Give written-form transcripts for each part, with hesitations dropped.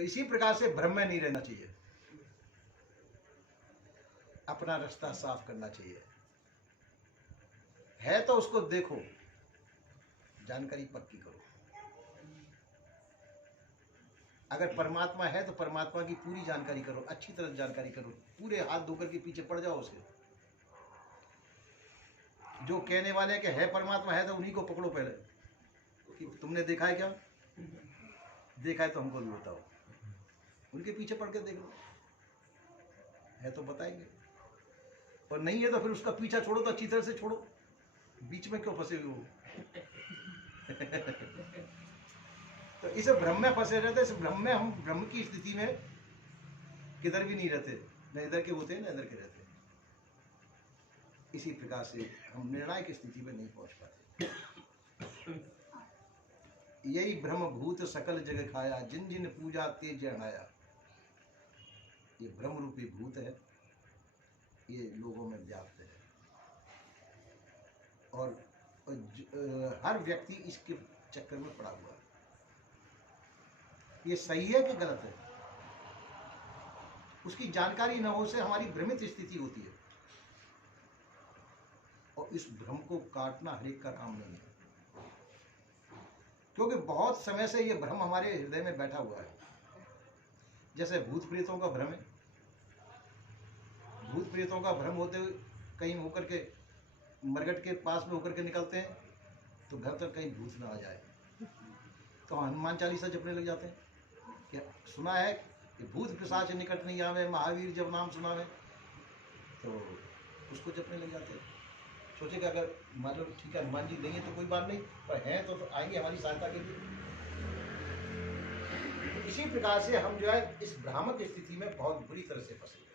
तो इसी प्रकार से भ्रम में नहीं रहना चाहिए, अपना रास्ता साफ करना चाहिए। है तो उसको देखो, जानकारी पक्की करो। अगर परमात्मा है तो परमात्मा की पूरी जानकारी करो, अच्छी तरह जानकारी करो, पूरे हाथ धोकर के पीछे पड़ जाओ उसके। जो कहने वाले कि है परमात्मा है तो उन्हीं को पकड़ो पहले, कि तुमने देखा है क्या? देखा है तो हमको भी बताओ। उनके पीछे पड़ के देख लो, है तो बताएंगे, और नहीं है तो फिर उसका पीछा छोड़ो तो अच्छी तरह से छोड़ो, बीच में क्यों फंसे हुए हो? तो इस भ्रम में फंसे रहते, इस भ्रम में हम भ्रम की स्थिति में किधर भी नहीं रहते, न इधर के होते न इधर के रहते। इसी प्रकार से हम निर्णायक स्थिति में नहीं पहुंच पाते। यही ब्रह्म भूत सकल जग खाया, जिन जिन पूजा तेज अनाया। ये ब्रह्म रूपी भूत है, ये लोगों में व्याप्त है, और हर व्यक्ति इसके चक्कर में पड़ा हुआ है। ये सही है कि गलत है, उसकी जानकारी न हो से हमारी भ्रमित स्थिति होती है, और इस भ्रम को काटना हर एक का काम नहीं है, क्योंकि बहुत समय से ये भ्रम हमारे हृदय में बैठा हुआ है। जैसे भूत प्रेतों का भ्रम है, भूत प्रेतों का भ्रम होते हुए कहीं होकर के मरघट के पास में होकर के निकलते हैं तो घर तक कहीं भूत ना आ जाए, तो हनुमान चालीसा जपने लग जाते हैं। क्या सुना है कि भूत पिशाच निकट नहीं आवे, महावीर जब नाम सुनावे, तो उसको जपने लग जाते हैं। सोचे कि अगर मतलब ठीक है हनुमान जी नहीं है तो कोई बात नहीं, पर हैं तो आएंगे हमारी सहायता के लिए। तो इसी प्रकार से हम जो है इस भ्रामक स्थिति में बहुत बुरी तरह से फंसे गए।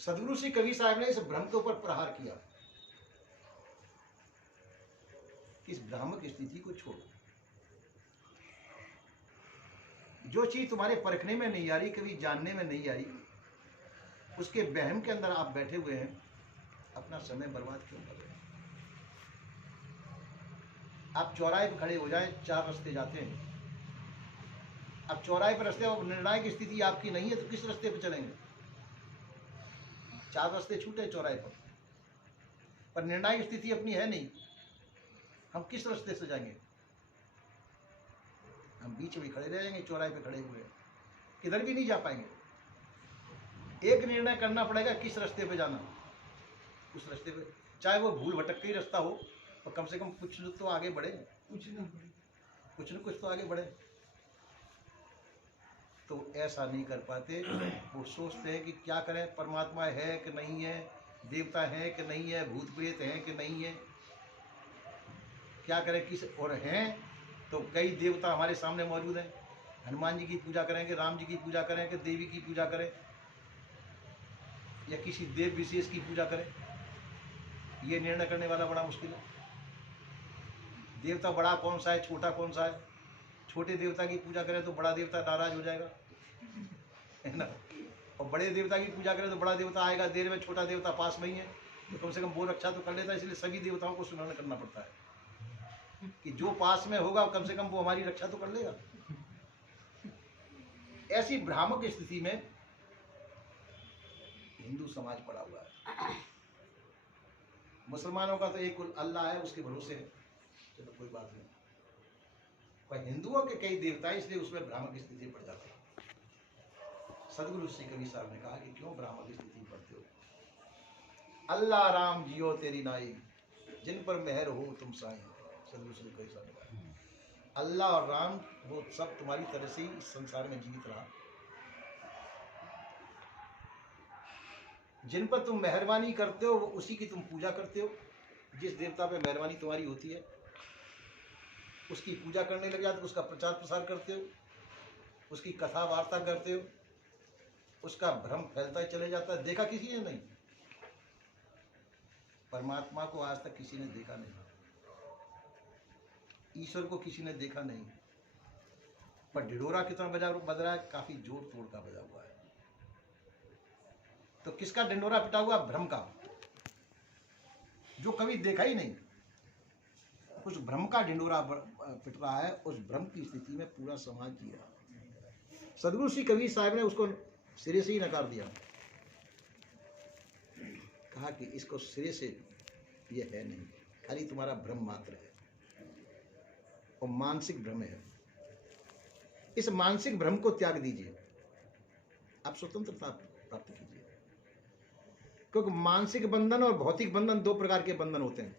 सदगुरु श्री कबीर साहब ने इस भ्रम के ऊपर प्रहार किया, इस भ्रामक स्थिति को छोड़ो। जो चीज तुम्हारे परखने में नहीं आ रही, कभी जानने में नहीं आ रही, उसके वहम के अंदर आप बैठे हुए हैं, अपना समय बर्बाद क्यों कर रहे हैं? आप चौराहे पर खड़े हो जाए, 4 रास्ते जाते हैं, अब चौराहे पर रास्ते और निर्णायक स्थिति आपकी नहीं है तो किस रास्ते पर चलेंगे? 4 रास्ते छूटे चौराहे पर निर्णायक स्थिति अपनी है नहीं, हम किस रास्ते से जाएंगे? हम बीच में खड़े रह जाएंगे, चौराहे पे खड़े हुए, किधर भी नहीं जा पाएंगे। एक निर्णय करना पड़ेगा किस रास्ते पे जाना, उस रास्ते पे, चाहे वो भूल भटक का ही रास्ता हो, तो कम से कम कुछ तो आगे बढ़े, कुछ न कुछ तो आगे बढ़े। तो ऐसा नहीं कर पाते, वो सोचते हैं कि क्या करें, परमात्मा है कि नहीं है, देवता है कि नहीं है, भूत प्रेत है कि नहीं है, क्या करें किस, और हैं तो कई देवता हमारे सामने मौजूद हैं। हनुमान जी की पूजा करें कि राम जी की पूजा करें कि देवी की पूजा करें या किसी देव विशेष की पूजा करें, ये निर्णय करने वाला बड़ा मुश्किल है। देवता बड़ा कौन सा है, छोटा कौन सा है? छोटे देवता की पूजा करें तो बड़ा देवता नाराज हो जाएगा, है ना, और बड़े देवता की पूजा करें तो बड़ा देवता आएगा देर में, छोटा देवता पास में ही है, तो कम से कम वो रक्षा तो कर लेता है। इसलिए सभी देवताओं को स्मरण करना पड़ता है कि जो पास में होगा कम से कम वो हमारी रक्षा तो कर लेगा। ऐसी भ्रामक स्थिति में हिंदू समाज पड़ा हुआ है। मुसलमानों का तो एक अल्लाह है, उसके भरोसे है, चलो कोई बात नहीं, पर हिंदुओं के कई देवता है, इसलिए उसमें भ्रामक स्थिति पड़ जाती है। सदगुरु श्री कबीर साहब ने कहा कि क्यों भ्रामक स्थिति में पड़ते हो? अल्लाह राम जियो तेरी नाई, जिन पर मेहर हो तुम साईं। सदगुरु श्री कबीर साहब ने कहा अल्लाह और राम वो सब तुम्हारी तरह से ही इस संसार में जीवित रहा, जिन पर तुम मेहरबानी करते हो वो उसी की तुम पूजा करते हो। जिस देवता पे मेहरबानी तुम्हारी होती है उसकी पूजा करने लग जाते हो, उसका प्रचार प्रसार करते हो, उसकी कथा वार्ता करते हो, उसका भ्रम फैलता चले जाता है। देखा किसी ने नहीं, परमात्मा को आज तक किसी ने देखा नहीं, ईश्वर को किसी ने देखा नहीं, पर ढिढोरा कितना बज रहा है, काफी जोर तोड़ का बजा हुआ है। तो किसका ढिंढोरा पिटा हुआ? भ्रम का, जो कभी देखा ही नहीं, उस भ्रम का ढिंडोरा पिट रहा है, उस भ्रम की स्थिति में पूरा समाज जी रहा है। सदगुरु श्री कबीर साहब ने उसको सिरे से ही नकार दिया, कहा कि इसको सिरे से ये है नहीं, खाली तुम्हारा भ्रम मात्र है और मानसिक भ्रम है। इस मानसिक भ्रम को त्याग दीजिए, आप स्वतंत्रता प्राप्त कीजिए। क्योंकि मानसिक बंधन और भौतिक बंधन दो प्रकार के बंधन होते हैं।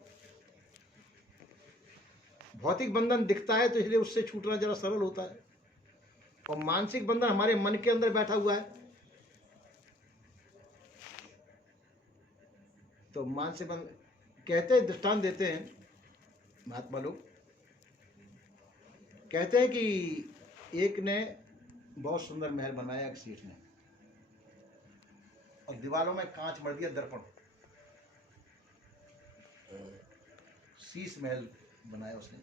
भौतिक बंधन दिखता है तो इसलिए उससे छूटना जरा सरल होता है, और मानसिक बंधन हमारे मन के अंदर बैठा हुआ है। तो मानसिक बंधन कहते हैं, दृष्टांत देते हैं महात्मा लोग, कहते हैं कि एक ने बहुत सुंदर महल बनाया एक सेठ ने, और दीवारों में कांच मर दिया, दर्पण, शीश महल बनाया उसने।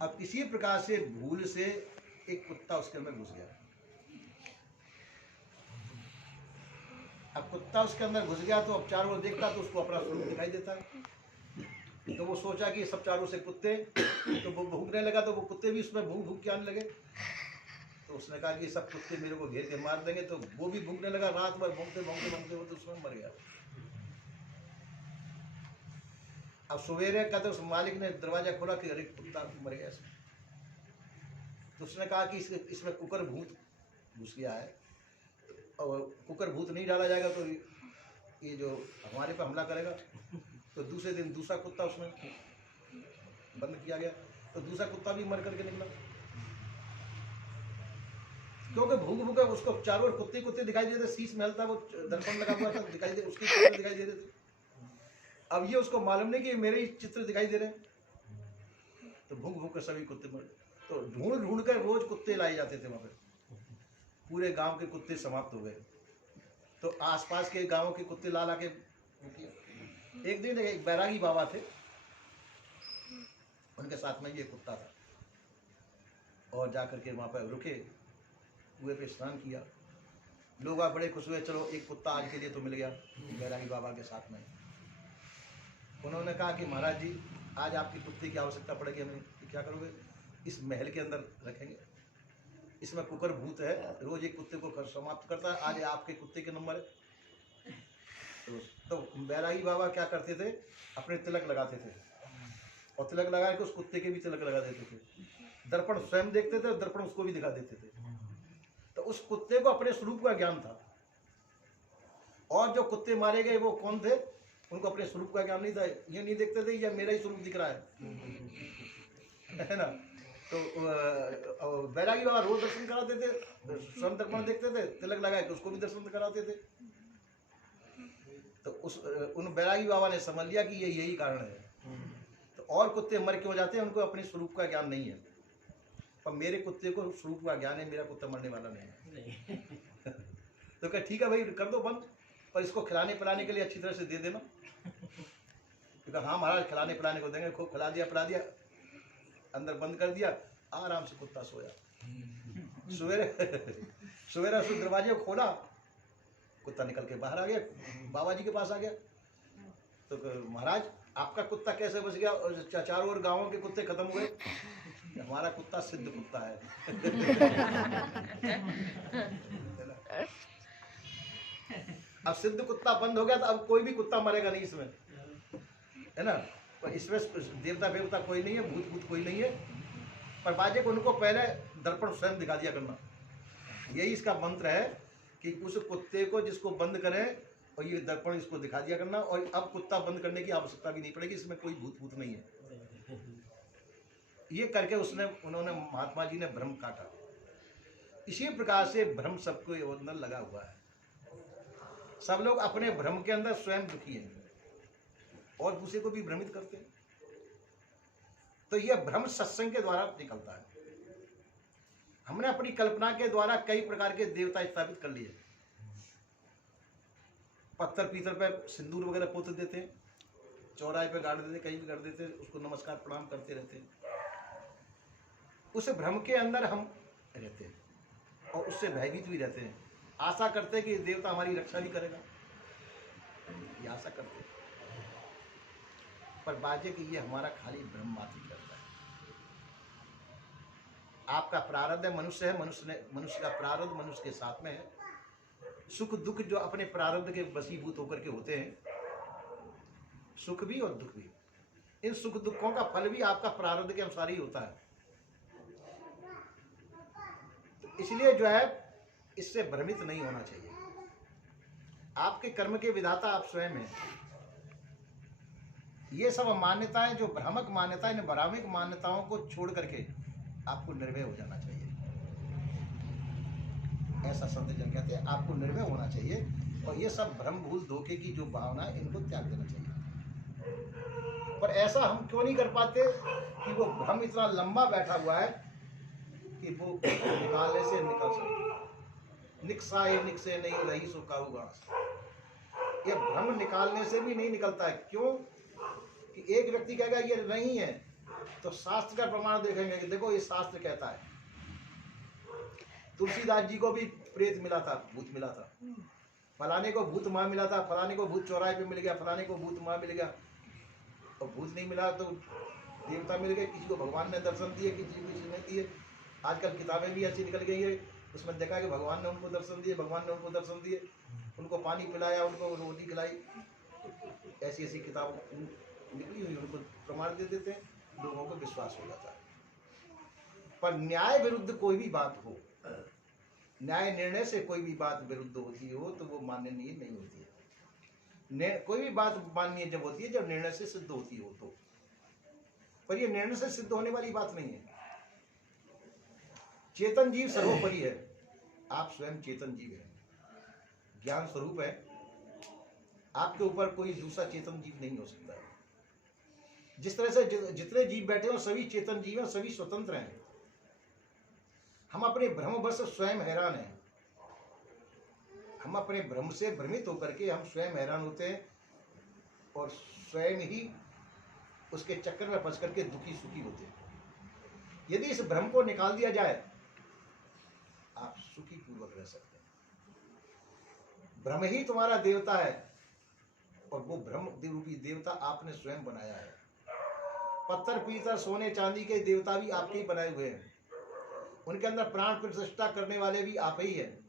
अब इसी प्रकार से भूल से एक कुत्ता उसके अंदर घुस गया। अब कुत्ता उसके अंदर घुस गया तो अब चारों ओर देखता तो उसको अपना स्वरूप दिखाई देता है। तो वो सोचा कि सब चारों से कुत्ते, तो वो भूखने लगा तो वो कुत्ते भी उसमें भूख भूख के आने लगे। तो उसने कहा कि सब कुत्ते मेरे को घेर के मार देंगे, तो वो भी भूखने लगा, रात भर भूखते भूखते भूखते वो तो उसमें मर गया। अब सवेरे कहते उस मालिक ने दरवाजा खोला कि अरे कुत्ता मर गया इसमें। तो उसने कहा कि इसमें कुकर भूत घुस गया है, और कुकर भूत नहीं डाला जाएगा तो ये जो हमारे पर हमला करेगा। तो दूसरे दिन दूसरा कुत्ता उसमें बंद किया गया, तो दूसरा कुत्ता भी मर करके निकला। क्योंकि भूख भूख उसको चारों ओर कुत्ते कुत्ते दिखाई दे रहे, शीश महल था, वो दर्पण लगा हुआ था, दिखाई दे, उसके चित्र दिखाई दे रहे थे। अब ये उसको मालूम नहीं कि मेरे ही चित्र दिखाई दे रहे हैं। तो भूख भूख कर सभी कुत्ते मर, तो ढूंढ ढूंढ कर रोज कुत्ते लाए जाते थे वहां पे। पूरे गांव के कुत्ते समाप्त हो गए, तो आसपास के गांवों के कुत्ते ला ला के। एक दिन एक बैरागी बाबा थे, उनके साथ में ये कुत्ता था, और जाकर के वहां पर रुके, कुएं पे स्नान किया। लोग आप बड़े खुश हुए, चलो एक कुत्ता आज के लिए तो मिल गया बैरागी बाबा के साथ में। उन्होंने कहा कि महाराज जी, आज आपके कुत्ते की आवश्यकता पड़ेगी हमें, कि क्या करोगे? इस महल के अंदर रखेंगे, इसमें कुकर भूत है, रोज एक कुत्ते को समाप्त करता है, आज आपके कुत्ते के नंबर है। तो बैरागी बाबा क्या करते थे, अपने तिलक लगाते थे, और तिलक लगा के उस कुत्ते के भी तिलक लगा देते थे। दर्पण स्वयं देखते थे और दर्पण उसको भी दिखा देते थे। तो उस कुत्ते को अपने स्वरूप का ज्ञान था, और जो कुत्ते मारे गए वो कौन थे, उनको अपने स्वरूप का ज्ञान नहीं था। ये नहीं देखते थे या मेरा ही स्वरूप दिख रहा है ना। तो बैरागी बाबा रोज दर्शन कराते थे, स्वयं दर्पण देखते थे, तिलक लगाए तो उसको भी दर्शन कराते थे। तो उन बैरागी बाबा ने समझ लिया कि ये यही कारण है। तो और कुत्ते मर क्यों जाते हैं, उनको अपने स्वरूप का ज्ञान नहीं है। पर मेरे कुत्ते को स्वरूप का ज्ञान है, मेरा कुत्ता मरने वाला नहीं है। तो क्या ठीक है भाई, कर दो बंद, पर इसको खिलाने पिलाने के लिए अच्छी तरह से दे देना। क्योंकि हाँ महाराज, खिलाने पिलाने को देंगे, खूब खिला दिया पिला दिया, अंदर बंद कर दिया, आराम से कुत्ता सोया। सवेरे उस दरवाजे को खोला, कुत्ता निकल के बाहर आ गया, बाबा जी के पास आ गया। तो महाराज, आपका कुत्ता कैसे बच गया? और चारों ओर गांवों के कुत्ते खत्म हुए। हमारा कुत्ता सिद्ध कुत्ता है। अब सिद्ध कुत्ता बंद हो गया, तो अब कोई भी कुत्ता मरेगा नहीं इसमें, है ना। पर इसमें देवता वेवता कोई नहीं है, भूत भूत कोई नहीं है। पर बाजे को उनको पहले दर्पण स्वयं दिखा दिया करना, यही इसका मंत्र है कि उस कुत्ते को जिसको बंद करें और ये दर्पण इसको दिखा दिया करना, और अब कुत्ता बंद करने की आवश्यकता भी नहीं पड़ेगी, इसमें कोई भूत भूत नहीं है। ये करके उन्होंने महात्मा जी ने भ्रम काटा। इसी प्रकार से भ्रम सबको अंदर लगा हुआ है। सब लोग अपने भ्रम के अंदर स्वयं दुखी हैं और दूसरे को भी भ्रमित करते हैं। तो यह भ्रम सत्संग के द्वारा निकलता है। हमने अपनी कल्पना के द्वारा कई प्रकार के देवता स्थापित कर लिए। पत्थर पीतल पर सिंदूर वगैरह पोत देते हैं, चौराहे पे गाड़ देते, कहीं भी कर देते, उसको नमस्कार प्रणाम करते रहते हैं। उस भ्रम के अंदर हम रहते हैं और उससे भयभीत भी रहते हैं। आशा करते हैं कि देवता हमारी रक्षा भी करेगा, ये आशा करते हैं। पर बाजे कि ये हमारा खाली भ्रम मात्र करता है। आपका प्रारब्ध है, मनुष्य है, मनुष्य का प्रारब्ध मनुष्य के साथ में है। सुख दुख जो अपने प्रारब्ध के वशीभूत होकर के होते हैं, सुख भी और दुख भी, इन सुख दुखों का फल भी आपका प्रारब्ध के अनुसार ही होता है। तो इसलिए जो है इससे भ्रमित नहीं होना चाहिए। आपके कर्म के विधाता आप स्वयं हैं। ये सब मान्यताएं जो भ्रामक मान्यताएं, इन भ्रामक मान्यताओं को छोड़ करके आपको निर्भय हो जाना चाहिए। ऐसा संत जन कहते हैं आपको निर्भय होना चाहिए, और ये सब भ्रम भूल धोखे की जो भावना है इनको त्याग देना चाहिए। पर ऐसा हम क्यों नहीं कर पाते कि वो भ्रम इतना लंबा बैठा हुआ है कि वो निकालने से निकल सके। निकसाए निकसे नहीं रही सो काहू घास, ये भ्रम निकालने से भी नहीं निकलता है। क्यों कि एक व्यक्ति कहेगा ये नहीं है, तो शास्त्र का प्रमाण देखेंगे कि देखो ये शास्त्र कहता है। तुलसीदास जी को भी प्रेत मिला था, भूत मिला था, फलाने को भूत मां मिला था, फलाने को भूत चौराहे पे मिल गया, फलाने को भूत मां मिल गया। और भूत नहीं मिला तो देवता मिल गए, किसी को भगवान ने दर्शन दिए, किसी को किसी ने दिए। आजकल किताबें भी ऐसी निकल गई है, उसमें देखा कि भगवान ने उनको दर्शन दिए, भगवान ने उनको दर्शन दिए, उनको पानी पिलाया, उनको रोटी खिलाई। ऐसी ऐसी किताब निकली हुई, उनको प्रमाण दे देते हैं, लोगों को विश्वास हो जाता है। पर न्याय विरुद्ध कोई भी बात हो, न्याय निर्णय से कोई भी बात विरुद्ध होती हो तो वो माननीय नहीं होती है। कोई भी बात माननीय जब होती है जब निर्णय से सिद्ध होती हो तो, पर ये निर्णय से सिद्ध होने वाली बात नहीं है। चेतन जीव सर्वोपरि है, आप स्वयं चेतन जीव है, ज्ञान स्वरूप है। आपके ऊपर कोई दूसरा चेतन जीव नहीं हो सकता है। जिस तरह से जितने जीव बैठे हो सभी चेतन जीव हैं, सभी स्वतंत्र हैं। हम अपने भ्रमवश स्वयं हैरान हैं। हम अपने भ्रम से भ्रमित होकर के हम स्वयं हैरान होते हैं और स्वयं ही उसके चक्कर में फंस करके दुखी सुखी होते हैं। यदि इस भ्रम को निकाल दिया जाए आप सुखी पूर्वक रह सकते हैं। भ्रम ही तुम्हारा देवता है, और वो भ्रम रूपी देवता आपने स्वयं बनाया है। पत्थर पीतल सोने चांदी के देवता भी आपके ही बनाए हुए हैं। उनके अंदर प्राण प्रतिष्ठा करने वाले भी आप ही हैं,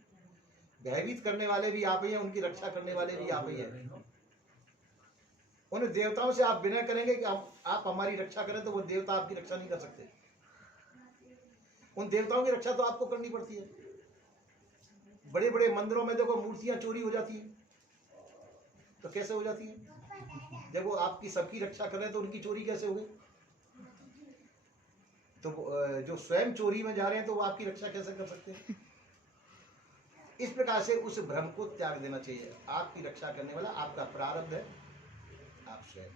भयभीत करने वाले भी आप ही हैं, उनकी रक्षा करने वाले भी आप ही हैं। उन देवताओं से आप विनय करेंगे कि आप हमारी रक्षा करें, तो वो देवता आपकी रक्षा नहीं कर सकते। उन देवताओं की रक्षा तो आपको करनी पड़ती है। बड़े बड़े मंदिरों में देखो मूर्तियां चोरी हो जाती हैं, तो कैसे हो जाती है? जब वो आपकी सबकी रक्षा करें तो उनकी चोरी कैसे हो गई? तो जो स्वयं चोरी में जा रहे हैं तो वो आपकी रक्षा कैसे कर सकते हैं? इस प्रकार से उस भ्रम को त्याग देना चाहिए। आपकी रक्षा करने वाला आपका प्रारब्ध है, आप स्वयं।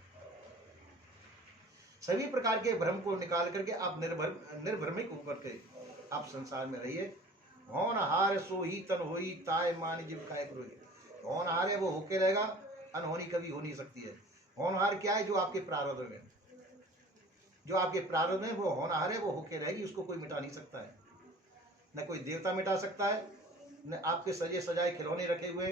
सभी प्रकार के भ्रम को निकाल करके आप निर्भ्रमिक होकर के आप संसार में रहिए। होनहार सो ही तन होई, ताय मान जिव खाए रोई। होनहार है वो होके रहेगा, अनहोनी कभी हो नहीं सकती है। होनहार क्या है? जो आपके प्रारब्ध में, जो आपके प्रारब्ध में वो होनहार है, वो होके रहेगी, उसको कोई मिटा नहीं सकता है। न कोई देवता मिटा सकता है, न आपके सजे सजाए खिलौने रखे हुए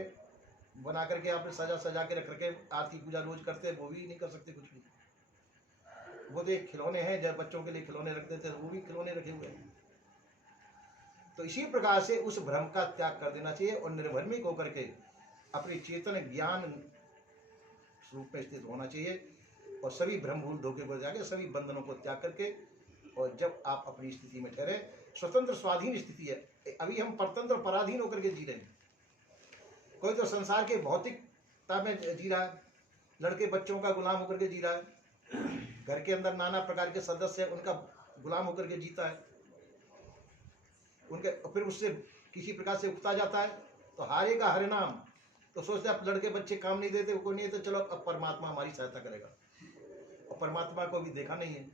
बना करके आपने सजा के रख रखे आरती पूजा रोज करते हैं, वो भी नहीं कर सकते कुछ भी। वो तो एक खिलौने हैं, जब बच्चों के लिए खिलौने रखते थे वो भी खिलौने रखे हुए हैं। तो इसी प्रकार से उस भ्रम का त्याग कर देना चाहिए और निर्भ्रमिक होकर के अपनी चेतन ज्ञान स्वरूप में स्थित होना चाहिए, और सभी भ्रम भूल धोखे को जाके सभी बंधनों को त्याग करके, और जब आप अपनी स्थिति में ठहरे, स्वतंत्र स्वाधीन स्थिति है। अभी हम परतंत्र पराधीन होकर के जी रहे हैं। कोई तो संसार के भौतिकता में जी रहा है, लड़के बच्चों का गुलाम होकर के जी रहा है, घर के अंदर नाना प्रकार के सदस्य है उनका गुलाम होकर के जीता है, उनके फिर उससे किसी प्रकार से उकता जाता है, तो हारे का हरे नाम, तो सोचते अब लड़के बच्चे काम नहीं देते, कोई नहीं है, तो चलो अब परमात्मा हमारी सहायता करेगा, और परमात्मा को भी देखा नहीं है।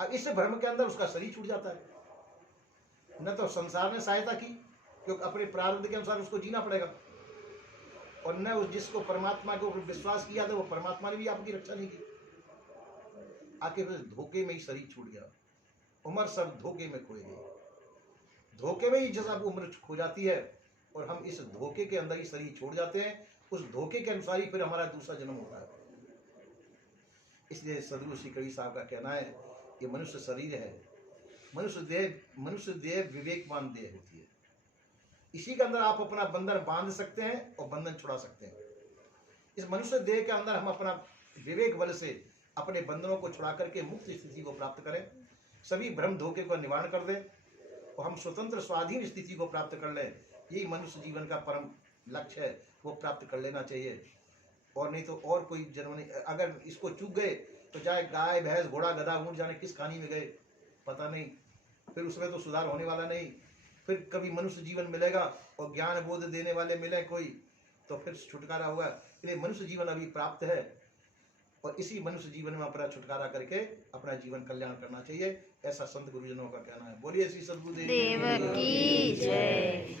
अब इस भ्रम के अंदर उसका शरीर छूट जाता है। न तो संसार ने सहायता की, क्योंकि अपने प्रारब्ध के अनुसार उसको जीना पड़ेगा, और न उस जिसको परमात्मा के ऊपर विश्वास किया था वो परमात्मा ने भी आपकी रक्षा नहीं की। आखिर धोखे में ही शरीर छूट गया, उम्र सब धोखे में खोई गई। धोखे में ही जैसा उम्र खो जाती है, और हम इस धोखे के अंदर ही शरीर छोड़ जाते हैं। उस धोखे के अनुसार ही फिर हमारा दूसरा जन्म होता है। इसलिए सदगुरु श्री कबीर साहब का कहना है, ये मनुष्य शरीर है, मनुष्य देह विवेकवान देह होती है। इसी के अंदर आप अपना बंधन बांध सकते हैं और बंधन छुड़ा सकते हैं। इस मनुष्य देह के अंदर हम अपना विवेक बल से अपने बंधनों को छुड़ा करके मुक्त स्थिति को प्राप्त करें, सभी भ्रम धोखे को निवारण कर दें और हम स्वतंत्र स्वाधीन स्थिति को प्राप्त कर लें। यही मनुष्य जीवन का परम लक्ष्य है, वो प्राप्त कर लेना चाहिए। और नहीं तो और कोई जन्म नहीं। अगर इसको चूक गए तो चाहे गाय भैंस घोड़ा गधा ऊंट जाने किस कहानी में गए पता नहीं, फिर उसमें तो सुधार होने वाला नहीं। फिर कभी मनुष्य जीवन मिलेगा और ज्ञान बोध देने वाले मिले कोई, तो फिर छुटकारा होगा। इसलिए मनुष्य जीवन अभी प्राप्त है और इसी मनुष्य जीवन में अपना छुटकारा करके अपना जीवन कल्याण करना चाहिए, ऐसा संत गुरुजनों का कहना है। बोलिए श्री सद्गुरुदेव देव की जय।